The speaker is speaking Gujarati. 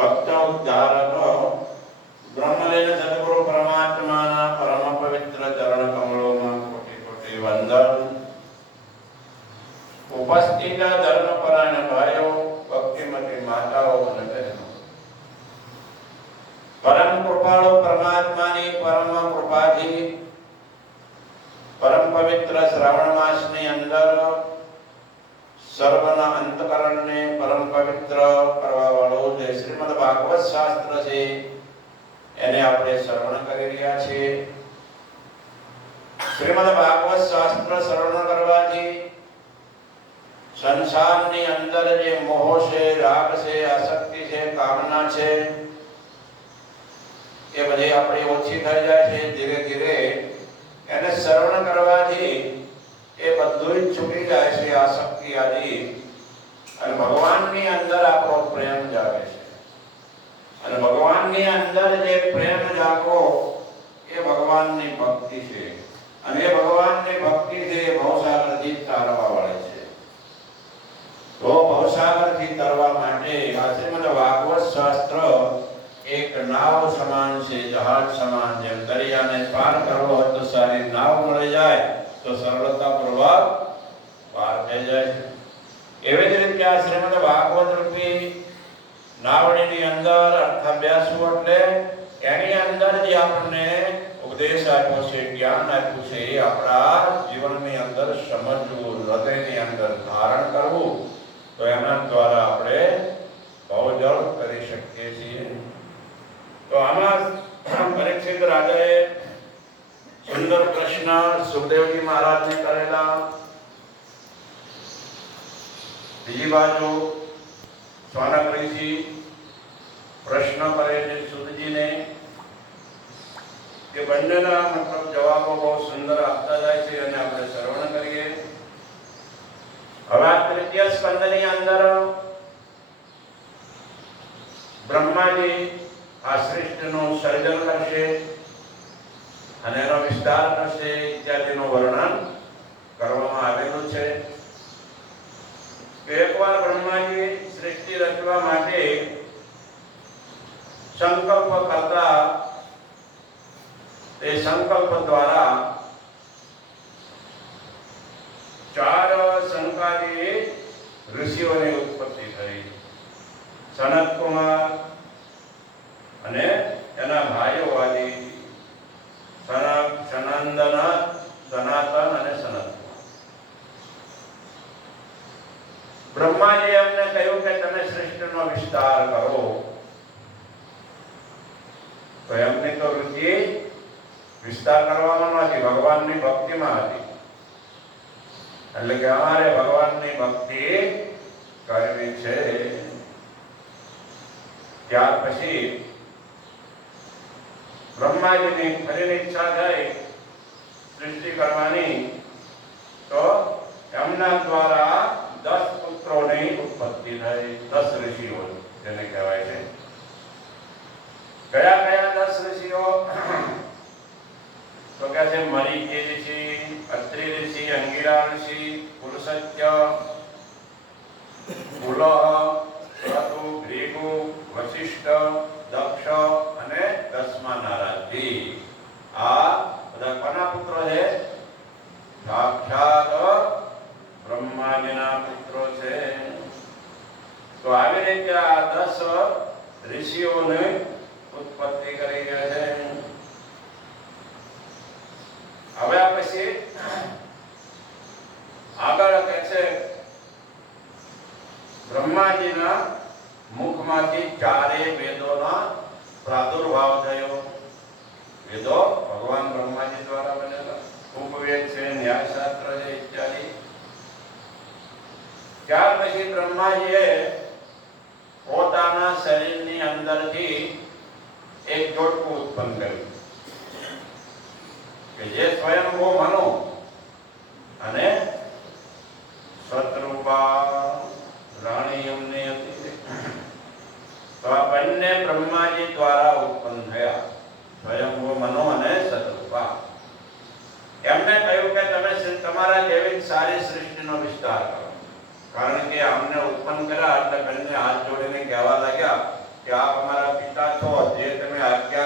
ભક્ત ઉદ્ધારક બ્રહ્મલીન સદગુરુ પરમાત્માના પરમ પવિત્ર ચરણ કમળોમાં કોટી કોટી વંદન. ઉપસ્થિત ધર્મપરાયણ ભાઈઓ, ભક્તિમતી માતાઓ અને બહેનો, પરમ કૃપાળુ પરમાત્માની પરમ કૃપાથી પરમ પવિત્ર શ્રાવણ માસની અંદર સર્વના અંતકરણને પરમ પવિત્ર કરવા વાળું જે શ્રીમદ ભાગવત શાસ્ત્ર છે એને આપણે શ્રવણ કરી રહ્યા છીએ. શ્રીમદ ભાગવત શાસ્ત્ર શ્રવણ કરવાથી સંસારની અંદર જે મોહ છે, રાગ છે, આસક્તિ છે, કામના છે એ બધી આપણી ઓછી થઈ જાય છે. ધીરે ધીરે એને શ્રવણ કરવાથી એ બધું જ છૂટી જાય છે, આસક્તિ આદિ, અને ભગવાનની અંદર આપણો પ્રેમ જાગે છે. અને ભગવાનની અંદર જે પ્રેમ જાગવો એ ભગવાનની ભક્તિ છે. અને એ ભગવાનની ભક્તિ છે ભવસાગરથી તારવા વાળી છે. તો ભવસાગરથી તરવા માટે આ શ્રીમદ ભાગવત શાસ્ત્ર એક નાવ સમાન છે, જહાજ સમાન. જેમ દરિયાને પાર કરવો હોય તો સારી નાવ મળી જાય તો સરળતાપૂર્વક પાર થઈ જાય છે. એવી જ રીતે આ શ્રીમદ ભાગવત રૂપી નાવડીની અંદર અર્થાભ્યાસુ એટલે એની અંદર જે આપણને ઉપદેશ આપ્યો છે, જ્ઞાન આપ્યું છે, એ આપણા જીવનની અંદર સમજવું, હૃદયની અંદર ધારણ કરવું, તો એના દ્વારા આપણે ભવજળ કરી શકીએ છીએ. તો આમાં પરીક્ષિત રાજાએ સુંદર પ્રશ્ન સુખદેવજી મહારાજને કરેલા. બીજી બાજુ સોનક ઋષિ પ્રશ્ન કરે છે સુતજીને, કે બંનેના મતલબ જવાબો બહુ સુંદર આપતા જાય છે અને આપણે શ્રવણ કરીએ. હવે આ તૃતીય સ્કંદની અંદર બ્રહ્માજી આ સૃષ્ટિનું સર્જન કરશે અને એનો વિસ્તાર કરશે ઇત્યાદિનું વર્ણન કરવામાં આવેલું છે. એકવાર બ્રહ્માજી સૃષ્ટિ રચવા માટે સંકલ્પ કરતા, તે સંકલ્પ દ્વારા 4 સંકાદી ઋષિઓની ઉત્પત્તિ થઈ. સનત કુમાર અને એના ભાઈઓ આદિ સનક, સનંદન, સનાતન અને સનત. બ્રહ્માજી એમને કહ્યું કે તમે સૃષ્ટિનો વિસ્તાર કરો. તો એમની તો રુચિ વિસ્તાર કરવામાં નથી, ભગવાનની ભક્તિમાં હતી. એટલે કે અમારે ભગવાનની ભક્તિ કરવી છે. ત્યાર પછી બ્રહ્માજીની ફરીની ઈચ્છા થઈ સૃષ્ટિ કરવાની. તો એમના દ્વારા 10 પુત્રોની ઉત્પત્તિ થઈ. 10 ઋષિઓ જેને કહેવાય છે. કયા કયા 10 ઋષિઓ? તો કે છે મરીચી ઋષિ, અત્રિ ઋષિ, અંગિરા ઋષિ, પુરુષત્ય, પુલહ, ક્રતુ, ભૃગુ, વશિષ્ઠ, દક્ષ અને 10મા નારદજી. આ બધા કોના પુત્રો છે? સાક્ષાત બ્રહ્માજીના પુત્રો છે. તો આવી રીતે આ 10 ઋષિઓને ઉત્પત્તિ કરી ગયા છે. હવે આ પછી આગળ કહે છે બ્રહ્માજીના મુખમાંથી 4 વેદોના પ્રાદુર્ભાવ થયો. વેદો ભગવાન બ્રહ્માજી દ્વારા બનેલા. ઉપવેદ છે, ન્યાયશાસ્ત્ર છે ઇત્યાદિ. ત્યાર પછી બ્રહ્માજીએ પોતાના શરીરની અંદરથી એક જોડકું ઉત્પન્ન કર્યું કે જે સ્વયંભૂ મનુ અને શત્રુપા રાણી એમની હતી. તો આ બંને બ્રહ્માજી દ્વારા ઉત્પન્ન થયા, સ્વયંભૂ મનુ અને શત્રુપા. એમને કહ્યું કે તમે તમારા જેવી સારી સૃષ્ટિનો વિસ્તાર કરો. કારણ કે અમને ઉત્પન્ન કર્યા એટલે બંને હાથ જોડીને કહેવા લાગ્યા કે કે આપ અમારા પિતા છો, જે તમે આજ્ઞા